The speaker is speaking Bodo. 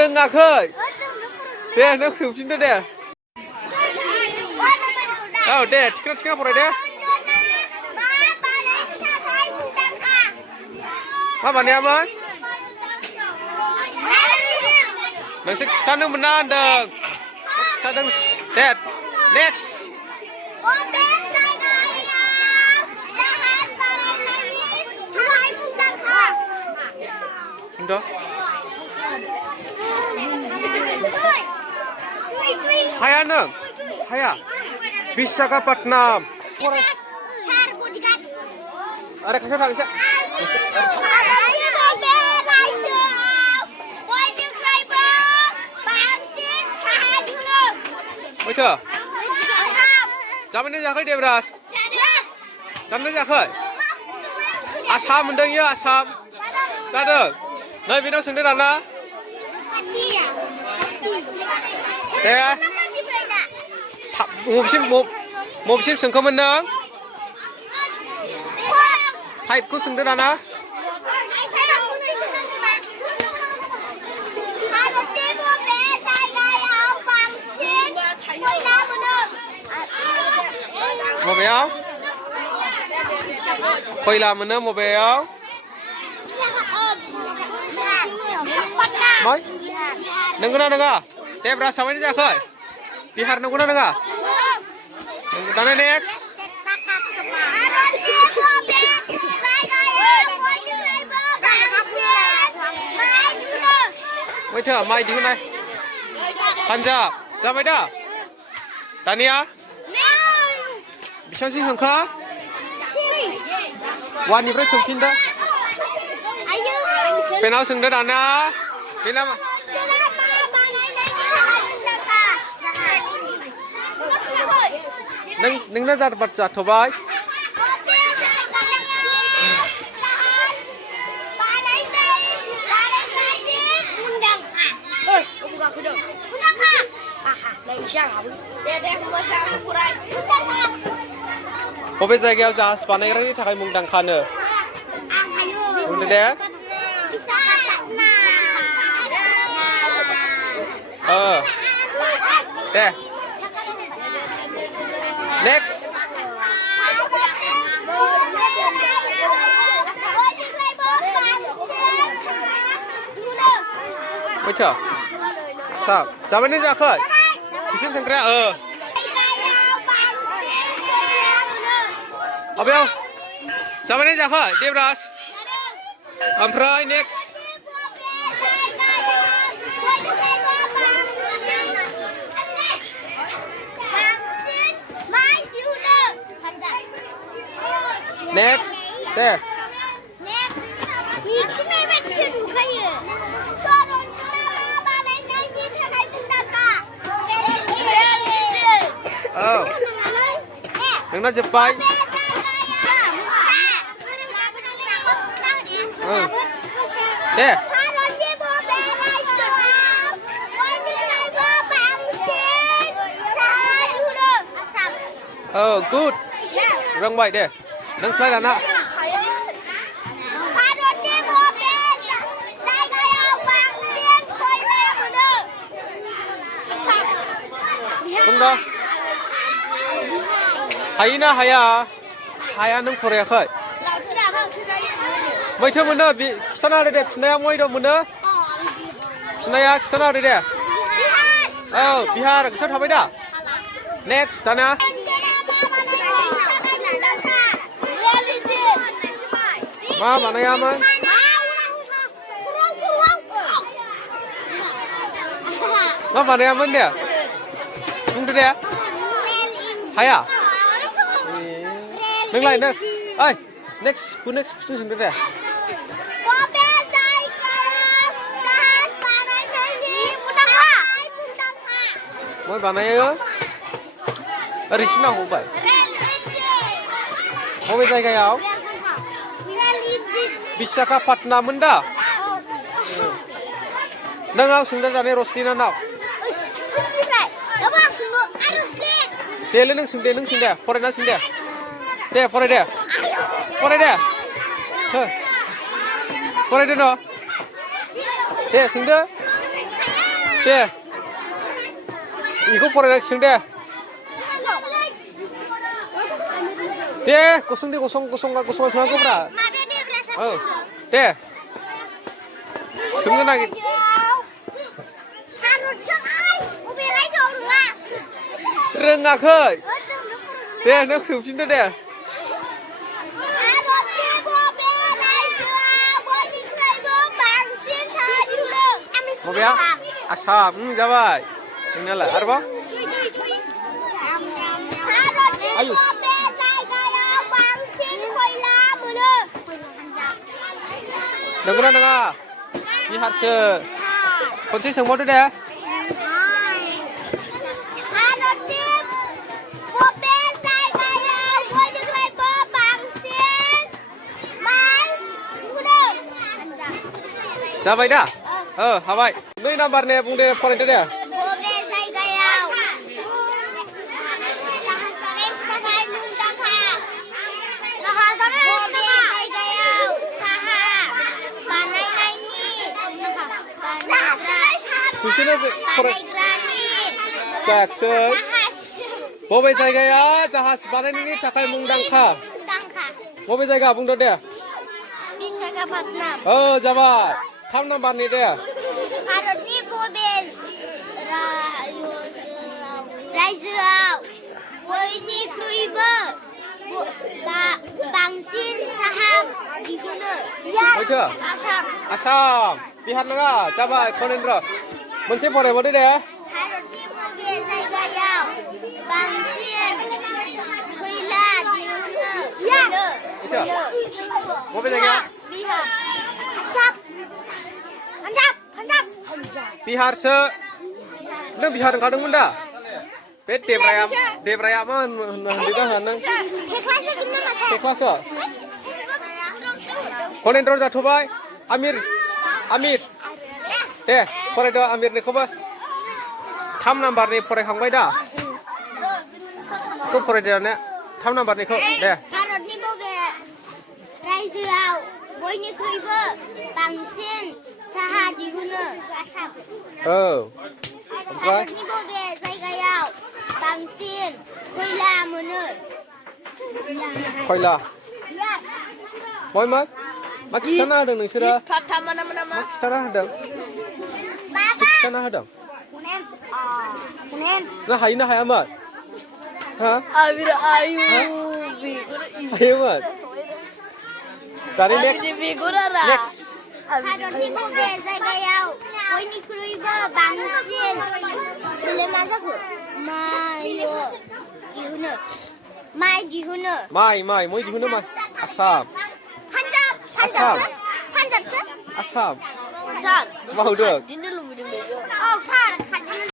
रोङाखै दे नों खोबफिनदो दे औ दे थिखोना फराय दे मा बानायामोन नोंसोर खिथानो मोना होनदों खिथादों दे नेक्स्ट हाया नों हाया विशाखापत्तनम आरे खाथियाव थांसै बैसो जाबायना जायाखै देब्रास जाबायना जायाखै आसाम मोनदों इयो आसाम जादों नै बेनाव सोंदो दाना दे मबेसिम सोंखोमोन नों फाइभखौ सोंदो दाना मबेयाव खयला मोनो मबेयाव मै नंगौना नङा देब्रास जाबायना जायाखै बिहार नंगौना नङा दाना नेक्स्ट बैथो माइ दिहुननाय पान्जाब जाबाय दा दानिया बेसेबांसिम सोंखो वाननिफ्राय सोंफिनदो बेनाव सोंदो दाना बेना नोंना जाथ'बाय बबे जायगायाव जाहाज बानायग्रानि थाखाय मुंदांखानो बुंदो दे दे नेक्स्ट बैथो साब जाबायना जायाखै बिसिम सोंग्राया अबेयाव जाबायना जायाखै देब्रास ओमफ्राय नेक्स्ट नेक्स्ट दे औ नोंना जोब्बाय दे गुड रोंबाय दे नों फ्लाय दाना बुंदो हायोना हाया हाया नों फरायाखै मैथो मोनो खिथाना होदो दे फिनाया मैद' मोनो फिनाया खिथाना होदो दे औ बिहार गोसोआव थाबाय दा नेक्स्ट दाना मा बानायामोन मा बानायामोन दे बुंदो दे हाया नोंलाय नों ओइ नेक्स्ट कुइसन सोंदो दे मै बानायो ओरैसिना हबाय बबे जायगायाव विशाखापत्तनम दा नों आं सोंदो दाने रस्लिना नाव देलै नों सों दे फरायना सों दे फराय दे फरायदो न' दे सोंदो दे 이거 फरायनाय सों दे दे गुसुं दे गुसुङा सोंनांगौब्रा औ दे सोंनो नागिर रोङाखै दे नों खोबफिनदो दे बबेया आसाम जाबाय नोंनालाय आरोबाव आयु नंगौना नङा बिहारसो खनसे सोंबावदो दे जाबाय दा हाबाय 2 नाम्बारनि बुंदो फरायदो दे बबे जायगायाव साहा बानायनायनि जायाखिसै बबे जायगाया जाहाज बानायनायनि थाखाय मुंदांखा बबे जायगा बुंदो दे विशाखापत्तनम जाबाय 3 नाम्बारनि दे भारतनि बबे रायजोआव बयनिख्रुइबो बांसिन साहा दिहुनो आसाम बिहार नङा जाबाय कनेन्द्र मोनसे फरायबावदो दे भारतनि बबे जायगायाव बांसिन खैला दिहुनो बबे जायगा बिहार बिहारसो नों बिहार ओंखारदोंमोन दा बे देब्राया मा होनदों नों थेख्लासो कनेन्द्र जाथ'बाय आमिर दे फरायदो आमिरनिखौबो 3 नाम्बारनि फरायखांबाय दा बेखौ फरायदो ने 3 नाम्बारनिखौ दे भारतनि बबे रायजोआव बयनिख्रुइबो बांसिन साहा दिहुनो आसाम ओमफ्राय भारतनि बबे जायगायाव बांसिन खैला मोनो खयला मा खिथाना होदों नोंसोरो मा खिथाना होदों खिथाना होदों ना हायोना हायामोन हायोमोन दानि नेक्स्ट भारतनि बबे जायगायाव बयनिख्रुइबो बांसिन मा जाखो माइ दिहुनो माइ दिहुनो माइ आसाम पान्जाबसो आसाम मा होदों